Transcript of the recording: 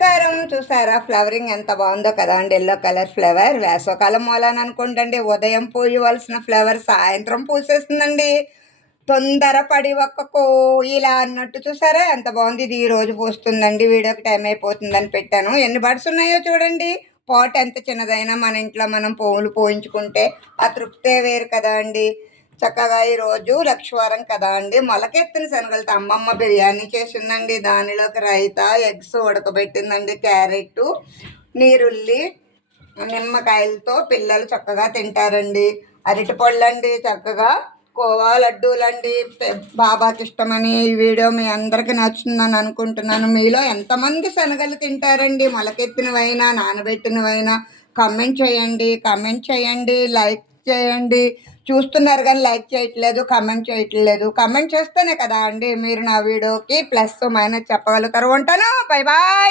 నమస్కారం. చూసారా ఫ్లవరింగ్ ఎంత బాగుందో కదా అండి. ఎల్లో కలర్ ఫ్లవర్ వేసవకాలం మూలాన అనుకుంటండి. ఉదయం పూయవలసిన ఫ్లవర్ సాయంత్రం పూసేస్తుందండి. తొందరపడి ఒక్క ఇలా అన్నట్టు చూసారా ఎంత బాగుంది. ఇది ఈ రోజు పూస్తుందండి. వీడియోకి టైం అయిపోతుందని పెట్టాను. ఎన్ని బడ్స్ ఉన్నాయో చూడండి. పాట్ ఎంత చిన్నదైనా మన ఇంట్లో మనం పువ్వులు పూయించుకుంటే ఆ తృప్తే వేరు కదా అండి. చక్కగా ఈరోజు లక్షవారం కదా అండి. మొలకెత్తిన శనగలతో అమ్మమ్మ బిర్యానీ చేసిందండి. దానిలోకి రైతా, ఎగ్స్ ఉడకబెట్టిందండి, క్యారెట్, నీరుల్లి, నిమ్మకాయలతో పిల్లలు చక్కగా తింటారండి. అరటిపళ్ళండి, చక్కగా కోవా లడ్డూలండి. బాబాకి ఇష్టమని ఈ వీడియో మీ అందరికీ నచ్చుతుందని అనుకుంటున్నాను. మీలో ఎంతమంది శనగలు తింటారండి? మొలకెత్తినవైనా నానబెట్టినవైనా కామెంట్ చేయండి, లైక్ చేయండి. చూస్తున్నారు కానీ లైక్ చేయట్లేదు, కామెంట్ చేయట్లేదు. కామెంట్ చేస్తేనే కదా అండి మీరు నా వీడియోకి ప్లస్ మైనస్ చెప్పగలుగుతారు. ఉంటాను. Bye bye.